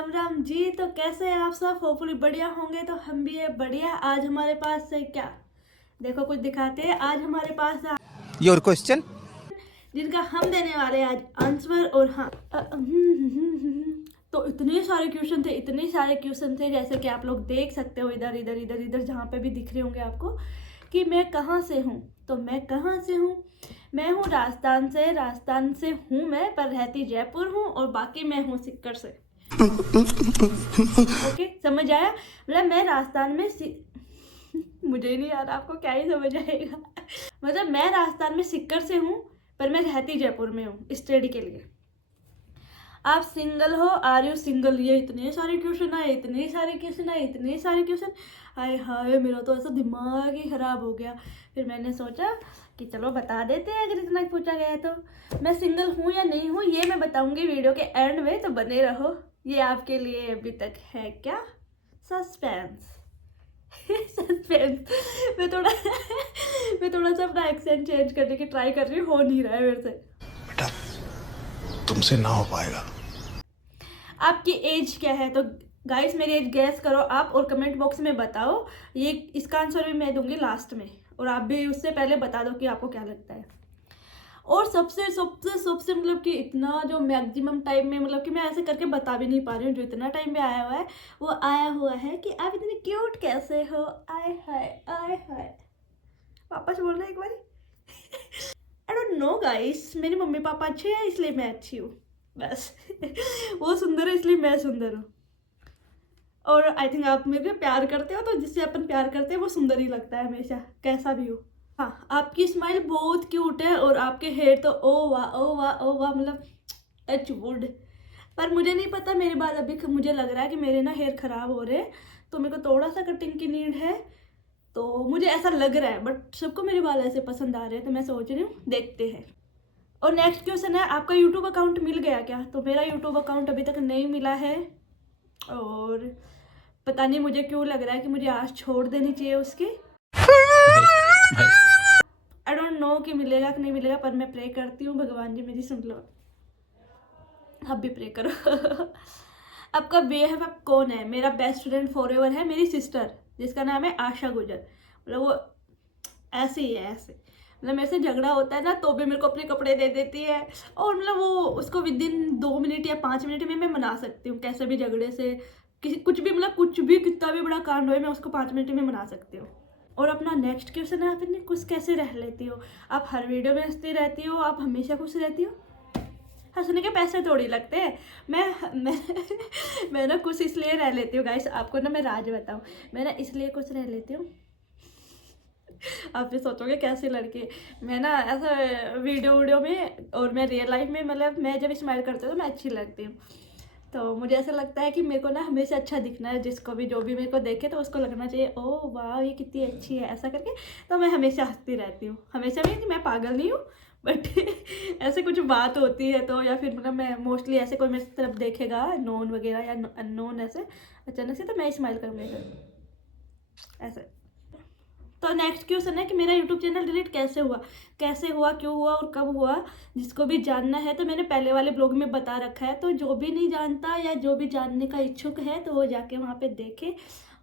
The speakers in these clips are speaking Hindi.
राम राम जी। तो कैसे हैं आप सब? होपफुली बढ़िया होंगे। तो हम भी है बढ़िया। आज हमारे पास से क्या देखो कुछ दिखाते हैं। आज हमारे पास योर क्वेश्चन जिनका हम देने वाले हैं आज आंसर। और हाँ तो इतने सारे क्वेश्चन थे, इतने सारे क्वेश्चन थे, जैसे कि आप लोग देख सकते हो इधर इधर इधर इधर जहाँ पे भी दिख रहे होंगे आपको कि मैं कहाँ से हूँ। तो मैं कहाँ से हूँ? मैं हूँ राजस्थान से हूँ मैं, पर रहती जयपुर हूँ। और बाकी मैं हूँ सिक्कर से। ओके, समझ आया? मतलब मैं राजस्थान में मुझे ही नहीं आ रहा, आपको क्या ही समझ आएगा। मतलब मैं राजस्थान में सिक्कर से हूँ, पर मैं रहती जयपुर में हूँ स्टडी के लिए। आप सिंगल हो? Are you single? ये इतने सारे क्वेश्चन आए, इतने सारे क्वेश्चन आए, इतने सारे क्वेश्चन। हाय हाय, मेरा तो ऐसा दिमाग ही खराब हो गया। फिर मैंने सोचा कि चलो बता देते हैं, अगर इतना पूछा गया है तो। मैं सिंगल हूँ या नहीं हूँ ये मैं बताऊंगी वीडियो के एंड में, तो बने रहो। ये आपके लिए अभी तक है क्या सस्पेंस। सस्पेंस। मैं थोड़ा सा अपना एक्सेंट चेंज करने की ट्राई कर रही हूँ, हो नहीं रहा है मेरे से। बेटा तुमसे ना हो पाएगा। आपकी एज क्या है? तो गाइस मेरी एज गैस करो आप और कमेंट बॉक्स में बताओ। ये इसका आंसर भी मैं दूंगी लास्ट में, और आप भी उससे पहले बता दो कि आपको क्या लगता है। और सबसे सबसे सबसे मतलब कि इतना जो मैक्सिमम टाइम में, मतलब कि मैं ऐसे करके बता भी नहीं पा रही हूँ, जो इतना टाइम में आया हुआ है वो आया हुआ है कि आप इतने क्यूट कैसे हो। आय हाय आय हाय। वापस बोलना एक बारी। आई डोंट नो गाइस, मेरे मम्मी पापा अच्छे हैं इसलिए मैं अच्छी हूँ, बस। वो सुंदर है इसलिए मैं सुंदर हूँ। और आई थिंक आप मेरे को प्यार करते हो, तो जिससे अपन प्यार करते हैं वो सुंदर ही लगता है हमेशा, कैसा भी हो। हाँ, आपकी स्माइल बहुत क्यूट है, और आपके हेयर तो ओ वाह ओ वाह ओ वाह, मतलब टच वुड। पर मुझे नहीं पता, मेरे बाल अभी मुझे लग रहा है कि मेरे ना हेयर खराब हो रहे हैं, तो मेरे को थोड़ा सा कटिंग की नीड है। तो मुझे ऐसा लग रहा है, बट सबको मेरे बाल ऐसे पसंद आ रहे हैं, तो मैं सोच रही हूँ देखते हैं। और नेक्स्ट क्वेश्चन है, आपका यूट्यूब अकाउंट मिल गया क्या? तो मेरा यूट्यूब अकाउंट अभी तक नहीं मिला है, और पता नहीं मुझे क्यों लग रहा है कि मुझे आज छोड़ देनी चाहिए उसकी। आई डोंट नो कि मिलेगा कि नहीं मिलेगा, पर मैं प्रे करती हूँ भगवान जी मेरी सुन लो। आप भी प्रे करो। आपका BFF कौन है? मेरा बेस्ट फ्रेंड फॉरएवर है मेरी सिस्टर, जिसका नाम है आशा गुजर। मतलब वो ऐसे ही है, ऐसे मतलब मेरे से झगड़ा होता है ना तो भी मेरे को अपने कपड़े दे देती है। और मतलब वो उसको विद इन 2 मिनट या 5 मिनट में मैं मना सकती हूँ, कैसे भी झगड़े से, किसी कुछ भी, मतलब कुछ भी कितना भी बड़ा कांड हो मैं उसको 5 मिनट में मना सकती हूँ। और अपना नेक्स्ट क्वेश्चन है, आप इतनी खुश कैसे रह लेती हो? आप हर वीडियो में हंसती रहती हो, आप हमेशा खुश रहती हो। हंसने के पैसे थोड़ी लगते हैं। मैं मैं ना खुश इसलिए रह लेती हूँ गाइस, आपको ना मैं राज बताऊँ, मैं ना इसलिए खुश रह लेती हूँ। आप भी सोचोगे कैसी लड़की। मैं ना ऐसा वीडियो में और मैं रियल लाइफ में, मतलब मैं जब स्माइल करती हूँ तो मैं अच्छी लगती हूँ। तो मुझे ऐसा लगता है कि मेरे को ना हमेशा अच्छा दिखना है, जिसको भी जो भी मेरे को देखे तो उसको लगना चाहिए ओ वाह ये कितनी अच्छी है, ऐसा करके। तो मैं हमेशा हंसती रहती हूँ, हमेशा भी। मैं पागल नहीं हूँ, बट ऐसे कुछ बात होती है तो, या फिर मतलब मैं मोस्टली ऐसे कोई मेरी तरफ देखेगा नॉन वगैरह या अननोन ऐसे अचानक से, तो मैं स्माइल करूँगी ऐसे। तो नेक्स्ट क्वेश्चन है कि मेरा यूट्यूब चैनल डिलीट कैसे हुआ? कैसे हुआ, क्यों हुआ और कब हुआ? जिसको भी जानना है तो मैंने पहले वाले ब्लॉग में बता रखा है, तो जो भी नहीं जानता या जो भी जानने का इच्छुक है तो वो जाके वहाँ पे देखे।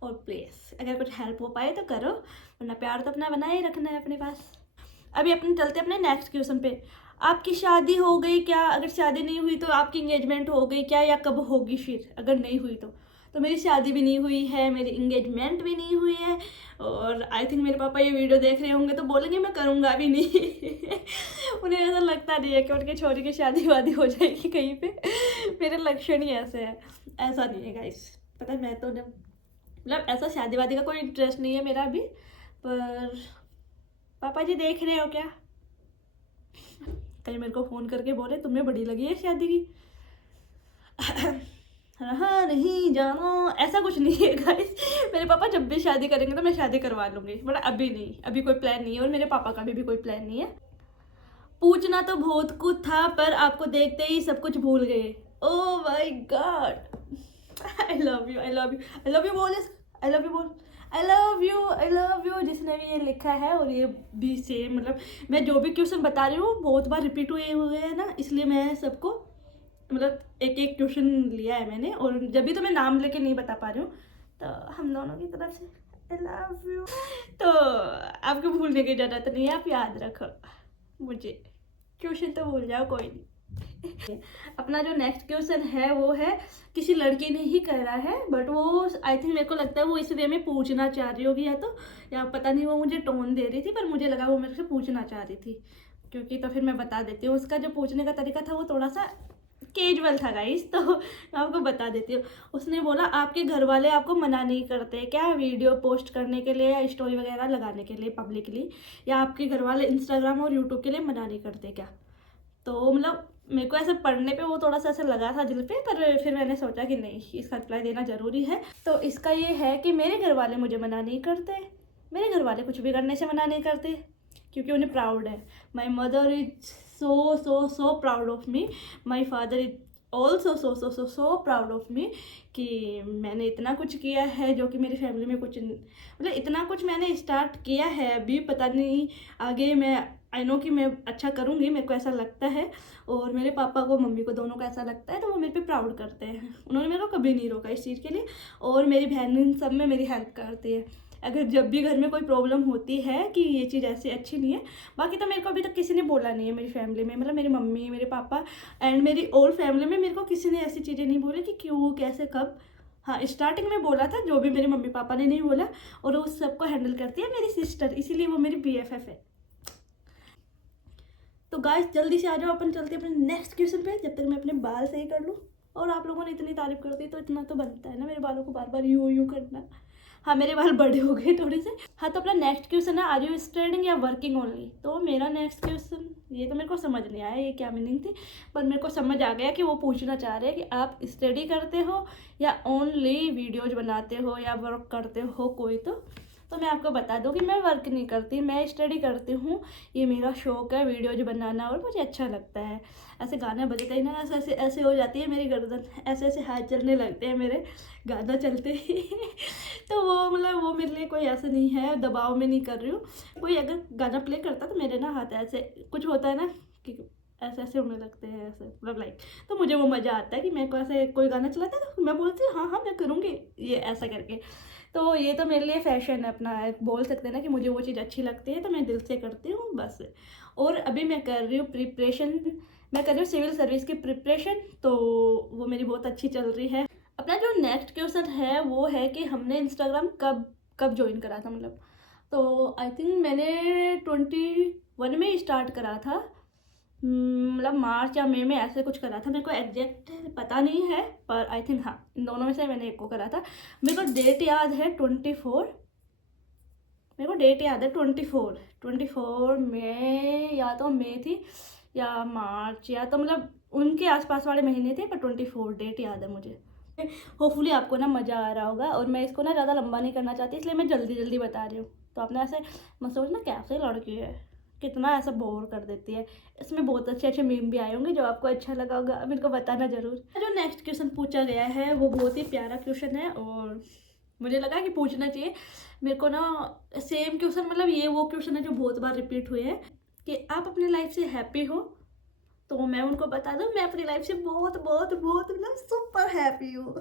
और प्लीज़ अगर कुछ हेल्प हो पाए तो करो, वरना प्यार तो अपना बनाए ही रखना है अपने पास। अभी अपन चलते अपने नेक्स्ट क्वेश्चन पे। आपकी शादी हो गई क्या? अगर शादी नहीं हुई तो आपकी इंगेजमेंट हो गई क्या, या कब होगी फिर अगर नहीं हुई तो मेरी शादी भी नहीं हुई है, मेरी इंगेजमेंट भी नहीं हुई है। और आई थिंक मेरे पापा ये वीडियो देख रहे होंगे तो बोलेंगे मैं करूँगा भी नहीं। उन्हें ऐसा लगता नहीं है कि उनकी छोरी की शादी वादी हो जाएगी कहीं पे। मेरे लक्षण ही ऐसे है। ऐसा नहीं है गाइस, पता है, मैं तो मतलब ऐसा शादी वादी का कोई इंटरेस्ट नहीं है मेरा अभी। पर पापा जी देख रहे हो क्या? कहीं मेरे को फ़ोन करके बोले तुम्हें बड़ी लगी है शादी की। हाँ नहीं जानो, ऐसा कुछ नहीं है गाइस। मेरे पापा जब भी शादी करेंगे तो मैं शादी करवा लूँगी, बट अभी नहीं, अभी कोई प्लान नहीं है, और मेरे पापा का भी कोई प्लान नहीं है। पूछना तो बहुत कुछ था पर आपको देखते ही सब कुछ भूल गए। Oh my God. I love you I love you I love you बोल, आई लव यू बोल, I love you I love you. जिसने भी ये लिखा है, और ये भी सेम, मतलब मैं जो भी क्वेश्चन बता रही हूँ बहुत बार रिपीट हुए हैं ना, इसलिए मैं सबको मतलब एक एक ट्यूशन लिया है मैंने, और जब भी तो मैं नाम लेके नहीं बता पा रही हूँ, तो हम दोनों की तरफ से आई लव यू। तो आपको भूलने की ज़रूरत नहीं है, आप याद रखो मुझे, ट्यूशन तो भूल जाओ कोई नहीं। अपना जो नेक्स्ट क्वेश्चन है वो है, किसी लड़की ने ही करा है, बट वो आई थिंक मेरे को लगता है वो इस वे में पूछना चाह रही होगी, या पता नहीं वो मुझे टोन दे रही थी, पर मुझे लगा वो मेरे से पूछना चाह रही थी, क्योंकि तो फिर मैं बता देती हूँ। उसका जो पूछने का तरीका था वो थोड़ा सा कैजुअल था गाइस, तो मैं आपको बता देती हूँ। उसने बोला आपके घर वाले आपको मना नहीं करते क्या वीडियो पोस्ट करने के लिए या स्टोरी वगैरह लगाने के लिए पब्लिकली, या आपके घर वाले इंस्टाग्राम और यूट्यूब के लिए मना नहीं करते क्या? तो मतलब मेरे को ऐसे पढ़ने पे वो थोड़ा सा ऐसा लगा था दिल पे, पर फिर मैंने सोचा कि नहीं, इसका रिप्लाई देना ज़रूरी है। तो इसका ये है कि मेरे घर वाले मुझे मना नहीं करते, मेरे घर वाले कुछ भी करने से मना नहीं करते, क्योंकि उन्हें प्राउड है। My mother is so so so proud of me, my father is also so so so so proud of me, कि मैंने इतना कुछ किया है जो कि मेरी फैमिली में कुछ, मतलब इतना कुछ मैंने स्टार्ट किया है, अभी पता नहीं आगे मैं आई नो कि मैं अच्छा करूँगी, मेरे को ऐसा लगता है, और मेरे पापा को मम्मी को दोनों को ऐसा लगता है, तो वो मेरे पे प्राउड करते हैं। उन्होंने मेरे को कभी नहीं रोका इस चीज़ के लिए, और मेरी बहन सब में मेरी हेल्प करती है। अगर जब भी घर में कोई प्रॉब्लम होती है कि ये चीज़ ऐसी अच्छी नहीं है, बाकी तो मेरे को अभी तक किसी ने बोला नहीं है मेरी फैमिली में, मतलब मेरी मम्मी, मेरे पापा एंड मेरी ओल्ड फैमिली में मेरे को किसी ने ऐसी चीज़ें नहीं बोली कि क्यों, कैसे, कब। हाँ, स्टार्टिंग में बोला था, जो भी मेरी मम्मी पापा ने नहीं बोला, और उस सबको हैंडल करती है मेरी सिस्टर, इसीलिए वो मेरी BFF है। तो गाइस जल्दी से आ जाओ, अपन चलते हैं अपने नेक्स्ट क्वेश्चन पे, जब तक मैं अपने बाल सही कर लूँ। और आप लोगों ने इतनी तारीफ कर दी तो इतना तो बनता है ना मेरे बालों को बार बार यूँ यूँ करना। हाँ, मेरे बाल बड़े हो गए थोड़े से। हाँ, तो अपना नेक्स्ट क्वेश्चन है, आर यू स्टडिंग या वर्किंग ओनली? तो मेरा नेक्स्ट क्वेश्चन, ये तो मेरे को समझ नहीं आया ये क्या मीनिंग थी, पर मेरे को समझ आ गया कि वो पूछना चाह रहे हैं कि आप स्टडी करते हो या ओनली वीडियोज बनाते हो या वर्क करते हो कोई। तो मैं आपको बता दूं कि मैं वर्क नहीं करती, मैं स्टडी करती हूँ। ये मेरा शौक़ है वीडियोज बनाना, और मुझे अच्छा लगता है। ऐसे गाने बजते ही ना ऐसे ऐसे ऐसे हो जाती है मेरी गर्दन, ऐसे ऐसे हाथ चलने लगते हैं मेरे गाना चलते ही। तो वो मतलब वो मेरे लिए कोई ऐसा नहीं है, दबाव में नहीं कर रही हूँ। कोई अगर गाना प्ले करता तो मेरे ना हाथ ऐसे कुछ होता है ना कि ऐसे ऐसे होने लगते हैं, ऐसे मतलब लाइक। तो मुझे वो मज़ा आता है कि मेरे को ऐसे कोई गाना चलाता है तो मैं बोलती हूँ हाँ हाँ मैं करूँगी ये ऐसा करके। तो ये तो मेरे लिए फैशन है अपना, बोल सकते हैं ना कि मुझे वो चीज़ अच्छी लगती है तो मैं दिल से करती हूँ बस। और अभी मैं कर रही हूँ प्रिपरेशन, मैं कर रही हूँ सिविल सर्विस की प्रिपरेशन, तो वो मेरी बहुत अच्छी चल रही है। अपना जो नेक्स्ट क्वेश्चन है वो है कि हमने इंस्टाग्राम कब ज्वाइन करा था, मतलब तो आई थिंक मैंने 21 में ही स्टार्ट करा था, मतलब मार्च या मई में ऐसे कुछ करा था, मेरे को एग्जैक्ट पता नहीं है, पर आई थिंक हाँ इन दोनों में से मैंने एक को करा था। मेरे को डेट याद है 24, मेरे को डेट याद है 24 में, या तो मई थी या मार्च, या तो मतलब उनके आसपास वाले महीने थे, पर 24 डेट याद है मुझे। होपफुली आपको ना मज़ा आ रहा होगा, और मैं इसको ना ज़्यादा लंबा नहीं करना चाहती, इसलिए मैं जल्दी जल्दी बता रही हूँ। तो आपने ऐसे मत सोचना कैसे लड़की है, कितना ऐसा बोर कर देती है। इसमें बहुत अच्छे अच्छे मीम भी आए होंगे जो आपको अच्छा लगा होगा, मेरे को बताना ज़रूर। जो नेक्स्ट क्वेश्चन पूछा गया है वो बहुत ही प्यारा क्वेश्चन है, और मुझे लगा कि पूछना चाहिए। मेरे को ना सेम क्वेश्चन, मतलब ये वो क्वेश्चन है जो बहुत बार रिपीट हुए हैं कि आप अपनी लाइफ से हैप्पी हो। तो मैं उनको बता दूँ मैं अपनी लाइफ से बहुत बहुत बहुत मतलब सुपर हैप्पी हूँ।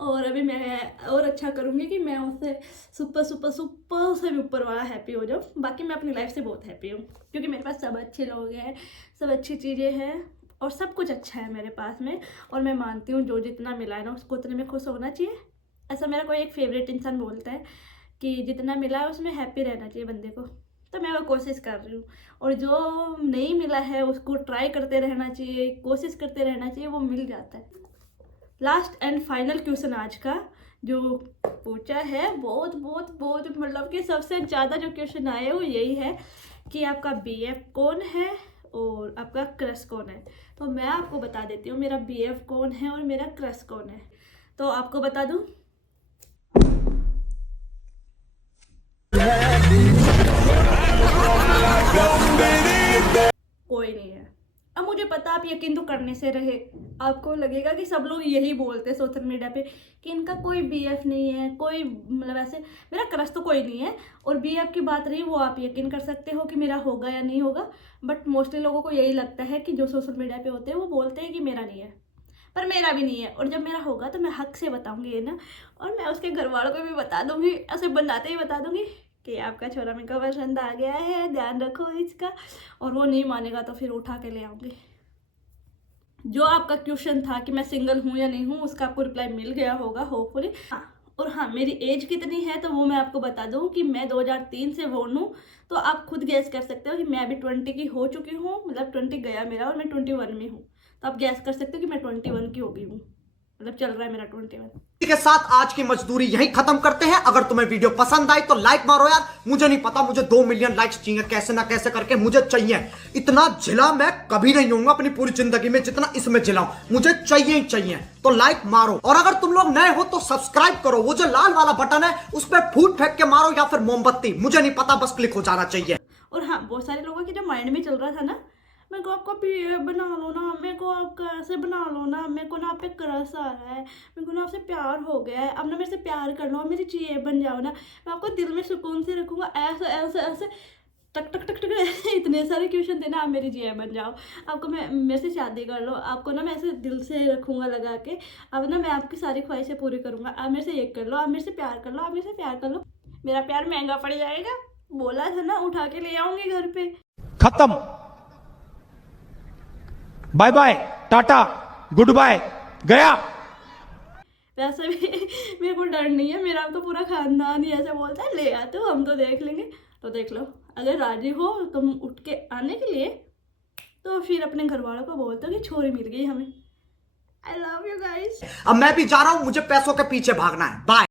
और अभी मैं और अच्छा करूँगी कि मैं उससे सुपर सुपर सुपर से भी ऊपर वाला हैप्पी हो जाऊँ। बाकी मैं अपनी लाइफ से बहुत हैप्पी हूँ, क्योंकि मेरे पास सब अच्छे लोग हैं, सब अच्छी चीज़ें हैं, और सब कुछ अच्छा है मेरे पास में। और मैं मानती हूँ जो जितना मिला है ना उसको उतने में खुश होना चाहिए। ऐसा मेरा कोई एक फेवरेट इंसान बोलता है कि जितना मिला है उसमें हैप्पी रहना चाहिए बंदे को, तो मैं वो कोशिश कर रही हूँ। और जो नहीं मिला है उसको ट्राई करते रहना चाहिए, कोशिश करते रहना चाहिए, वो मिल जाता है। लास्ट एंड फाइनल क्वेश्चन आज का जो पूछा है, बहुत बहुत बहुत मतलब कि सबसे ज़्यादा जो क्वेश्चन आए वो यही है कि आपका BF कौन है और आपका क्रश कौन है। तो मैं आपको बता देती हूँ मेरा BF कौन है और मेरा क्रश कौन है। तो आपको बता दूँ, कोई नहीं है, अब मुझे पता, आप यकीन तो करने से रहे, आपको लगेगा कि सब लोग यही बोलते हैं सोशल मीडिया पे कि इनका कोई बीएफ नहीं है, कोई मतलब ऐसे, मेरा क्रश तो कोई नहीं है। और बीएफ की बात रही, वो आप यकीन कर सकते हो कि मेरा होगा या नहीं होगा, बट मोस्टली लोगों को यही लगता है कि जो सोशल मीडिया पे होते हैं वो बोलते हैं कि मेरा नहीं है, पर मेरा भी नहीं है। और जब मेरा होगा तो मैं हक से बताऊंगी ये ना, और मैं उसके घर वालों को भी बता दूंगी, ऐसे बनाते ही बता दूंगी कि आपका छोरा मेरे को पसंद आ गया है, ध्यान रखो इसका। और वो नहीं मानेगा तो फिर उठा के ले आऊंगी। जो आपका क्वेश्चन था कि मैं सिंगल हूँ या नहीं हूँ, उसका आपको रिप्लाई मिल गया होगा होपफुली। हाँ, और हाँ, मेरी एज कितनी है तो वो मैं आपको बता दूँ कि मैं 2003 से बोर्न हूँ। तो आप खुद गैस कर सकते हो कि मैं अभी 20 की हो चुकी हूँ, मतलब 20 गया मेरा और मैं 21 में हूँ। तो आप गैस कर सकते हो कि मैं 21 की हो गई हूँ, मतलब चल रहा है मेरा 21। के साथ आज की मजदूरी यहीं खत्म करते हैं। अगर तुम्हें वीडियो पसंद आई तो लाइक मारो यार। मुझे नहीं पता, मुझे 2 मिलियन लाइक्स चाहिए, कैसे ना कैसे करके मुझे चाहिए। इतना झिला मैं कभी नहीं होऊंगा अपनी पूरी जिंदगी में जितना इसमें झिलाऊं, मुझे चाहिए ही चाहिए। तो लाइक मारो, और अगर तुम लोग नए हो तो सब्सक्राइब करो। वो जो लाल वाला बटन है उस पर फूट फेंक के मारो या फिर मोमबत्ती, मुझे नहीं पता, बस क्लिक हो जाना चाहिए। और हाँ, बहुत सारे लोगों के जो माइंड में चल रहा था ना, मेरे को आपका पीएफ बना लो ना, मेरे को आपका ऐसे बना लो ना, मेरे को ना आप पे क्रश आ रहा है, मेरे को ना आपसे प्यार हो गया है, अब ना मेरे से प्यार कर लो, मेरी चाहिए बन जाओ ना, मैं आपको दिल में सुकून से रखूँगा, ऐसे ऐसे ऐसे टक टक टक टक इतने सारे क्वेश्चन थे ना, आप मेरी जिया बन जाओ, आपको मैं मेरे से शादी कर लो, आपको ना मैं ऐसे दिल से रखूँगा लगा के, अब ना मैं आपकी सारी ख्वाहिशें पूरी करूँगा, आप मेरे से ये कर लो, आप मेरे से प्यार कर लो, आप मेरे से प्यार कर लो। मेरा प्यार महंगा पड़ जाएगा, बोला था ना, उठा के ले आऊँगी घर पे। खत्म, bye bye, tata, goodbye, गया। वैसे भी मेरे को डर नहीं है, मेरा तो पूरा खानदान ही ऐसे बोलता है ले आते हो, हम तो देख लेंगे। तो देख लो, अगर राजी हो तुम उठ के आने के लिए तो फिर अपने घर वालों को बोलते हो कि छोरी मिल गई हमें। I love you guys. अब मैं भी जा रहा हूं, मुझे पैसों के पीछे भागना है। बाय।